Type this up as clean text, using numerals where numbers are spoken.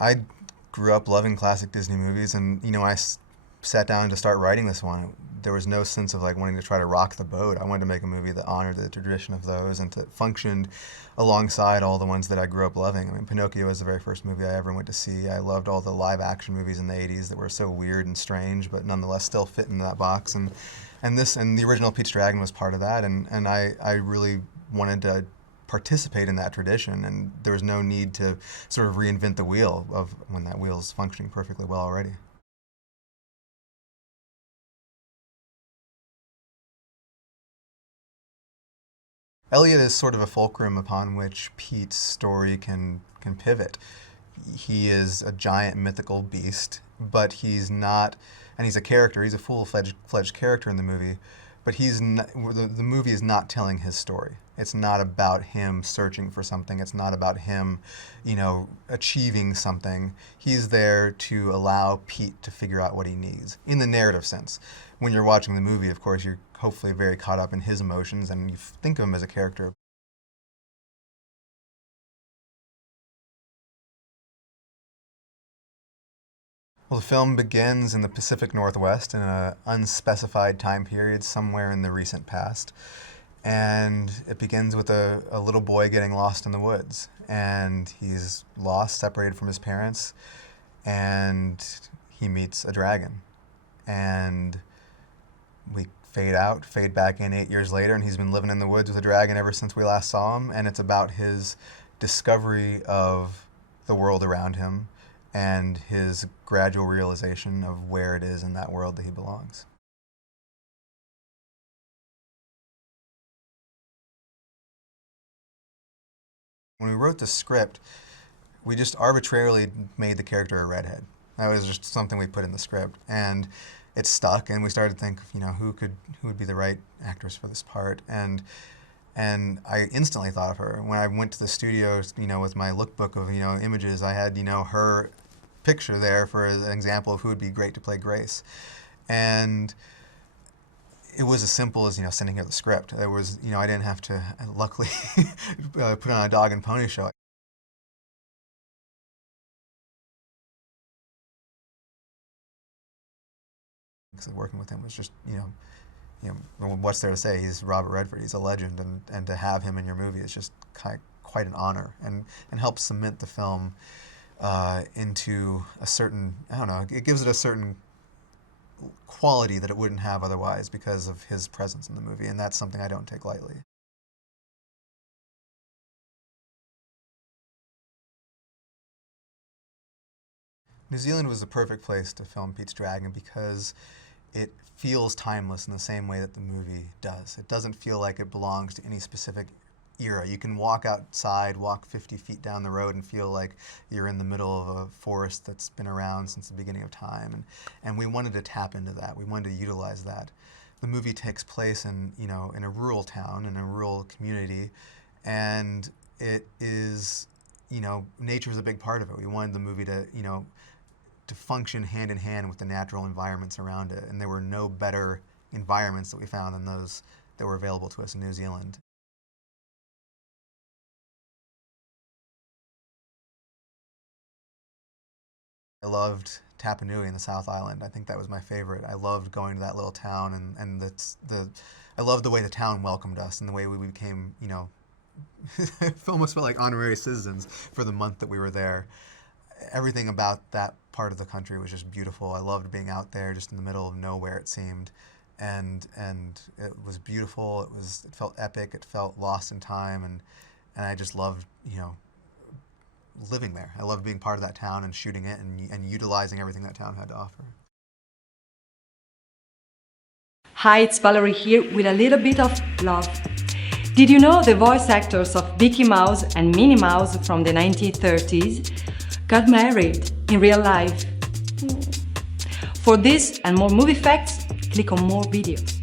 I grew up loving classic Disney movies, and I sat down to start writing this one. There was no sense of like wanting to try to rock the boat. I wanted to make a movie that honored the tradition of those and that functioned alongside all the ones that I grew up loving. I mean, Pinocchio was the very first movie I ever went to see. I loved all the live action movies in the 80s that were so weird and strange, but nonetheless still fit into that box. And the original Pete's Dragon was part of that, and I really wanted to participate in that tradition, and there was no need to sort of reinvent the wheel of when that wheel's functioning perfectly well already. Elliot is sort of a fulcrum upon which Pete's story can pivot. He is a giant mythical beast, but he's not, and he's a character. He's a full-fledged character in the movie, but the movie is not telling his story. It's not about him searching for something. It's not about him, achieving something. He's there to allow Pete to figure out what he needs in the narrative sense. When you're watching the movie, of course, you're hopefully very caught up in his emotions and you think of him as a character. Well, the film begins in the Pacific Northwest in an unspecified time period somewhere in the recent past. And it begins with a little boy getting lost in the woods. And he's lost, separated from his parents, and he meets a dragon. And we fade back in 8 years later, and he's been living in the woods with a dragon ever since we last saw him. And it's about his discovery of the world around him and his gradual realization of where it is in that world that he belongs. When we wrote the script, we just arbitrarily made the character a redhead. That was just something we put in the script, and it stuck. And we started to think, who would be the right actress for this part, and I instantly thought of her. When I went to the studio, with my lookbook of images, I had her picture there for an example of who would be great to play Grace, and it was as simple as sending her the script. There was I didn't have to luckily put on a dog and pony show. Because working with him was just what's there to say? He's Robert Redford. He's a legend, and to have him in your movie is just quite an honor, and helps cement the film into a certain, it gives it a certain quality that it wouldn't have otherwise because of his presence in the movie, and that's something I don't take lightly. New Zealand was the perfect place to film Pete's Dragon because it feels timeless in the same way that the movie does. It doesn't feel like it belongs to any specific era. You can walk outside, walk 50 feet down the road and feel like you're in the middle of a forest that's been around since the beginning of time. And we wanted to tap into that. We wanted to utilize that. The movie takes place in a rural town, in a rural community, and it is, nature is a big part of it. We wanted the movie to, to function hand in hand with the natural environments around it. And there were no better environments that we found than those that were available to us in New Zealand. I loved Tapanui in the South Island. I think that was my favorite. I loved going to that little town, and I loved the way the town welcomed us and the way we became, it almost felt like honorary citizens for the month that we were there. Everything about that part of the country was just beautiful. I loved being out there just in the middle of nowhere, it seemed. And it was beautiful. It felt epic. It felt lost in time, and I just loved, living there. I loved being part of that town and shooting it and utilizing everything that town had to offer. Hi, it's Valerie here with a little bit of love. Did you know the voice actors of Mickey Mouse and Minnie Mouse from the 1930s got married in real life? For this and more movie facts, click on more videos.